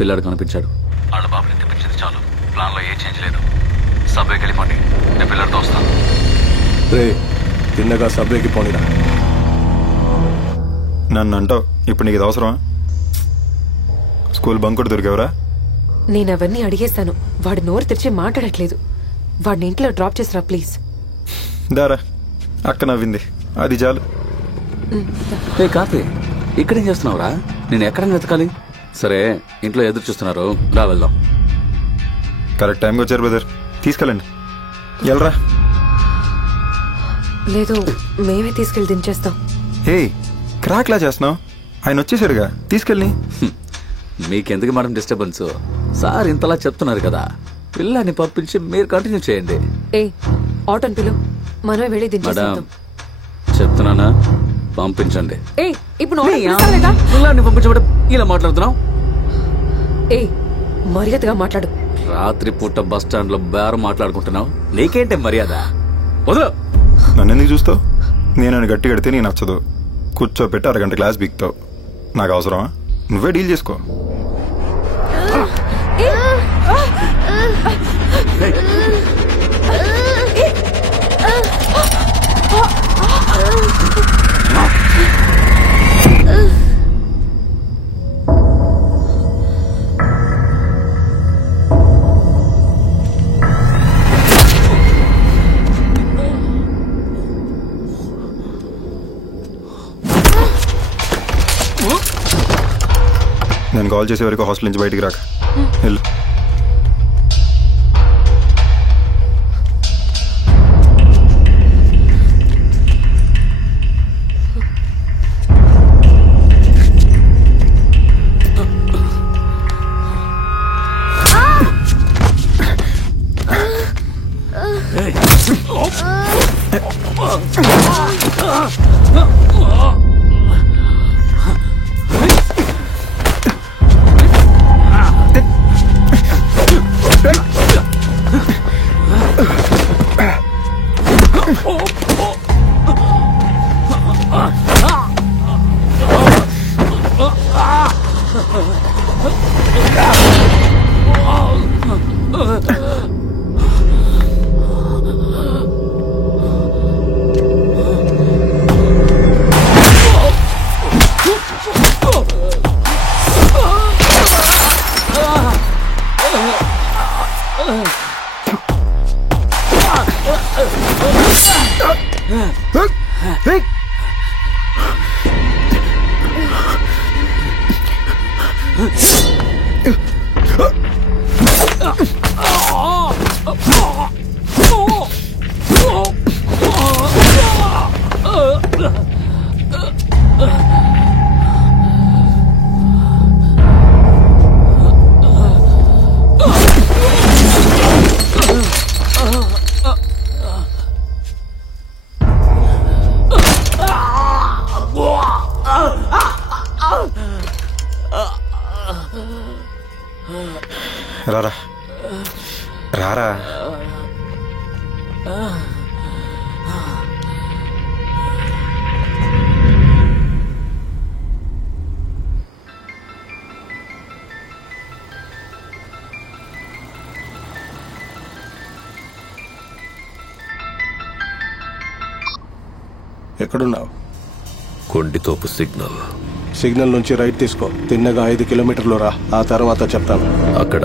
పిల్లాడు కనిపించాడు. వాళ్ళ బాబుని తెప్పించింది చాలు, ప్లాన్లో ఏ చేంజ్ లేదు. సబ్వేకి వెళ్ళిపోండి, నేను పిల్లడితో వస్తాను. రే తిన్నగా సబ్వేకి పోనీరా. నన్ను అంటావు, ఇప్పుడు నీకు ఇది అవసరమా? స్కూల్ బంక్ కూడా దొరికావురా? నేను అవన్నీ అడిగేశాను, వాడు నోరు తెరిచి మాట్లాడట్లేదు. వాడిని ఇంట్లో డ్రాప్ చేసిరా ప్లీజ్. దారా, అక్క నవ్వింది, అది చాలు. ఏ కార్తీ, ఇక్కడేం చేస్తున్నావురా? నేను ఎక్కడైనా వెతకాలి. సరే ఇంట్లో ఎదురు చూస్తున్నారు, రా వెళ్దాం. కరెక్ట్ టైంకి వచ్చారు బ్రదర్, తీసుకెళ్ళండి. వెళ్ళరా. లేదు మేమే తీసుకెళ్ళి దించేస్తాం. హే క్రాక్లా చేస్తున్నావు, ఆయన వచ్చేసాడుగా, తీసుకెళ్ళి. మీకెందుకు మేడం డిస్టర్బెన్స్? సార్ ఇంతలా చెప్తున్నారు కదా, పిల్లాన్ని పంపించి మీరు కంటిన్యూ చేయండి. ఏ ఆటోన్ పిలు, మనమే వెళ్ళి దించేస్తాం. చెప్తున్నానా, పంపించండి. ఏ ఇప్పుడు లేదా? పిల్లాన్ని పంపించబడి ఇలా మాట్లాడుతున్నావు. ఏ మర్యాదగా మాట్లాడు. రాత్రి పూట బస్ స్టాండ్ లో బేరం మాట్లాడుకుంటున్నావు, నీకేంటే మర్యాద? వదలు. నన్ను ఎందుకు చూస్తావు? నేను గట్టి కడితే నీకు నచ్చదు, కూర్చోపెట్టి అరగంట క్లాస్ బిక్తావు. నాకు అవసరమా? నువ్వే డీల్ చేసుకో. నేను కాల్ చేసే వరకు హాస్టల్ నుంచి బయటికి రాక వెళ్ళు. రారా రారా. ఎక్కడున్నావు? కొండితోపు సిగ్నల్. సిగ్నల్ నుంచి రైట్ తీసుకో, తిన్నగా 5 కిలోమీటర్లు రా, ఆ తర్వాత చెప్తాను. అక్కడ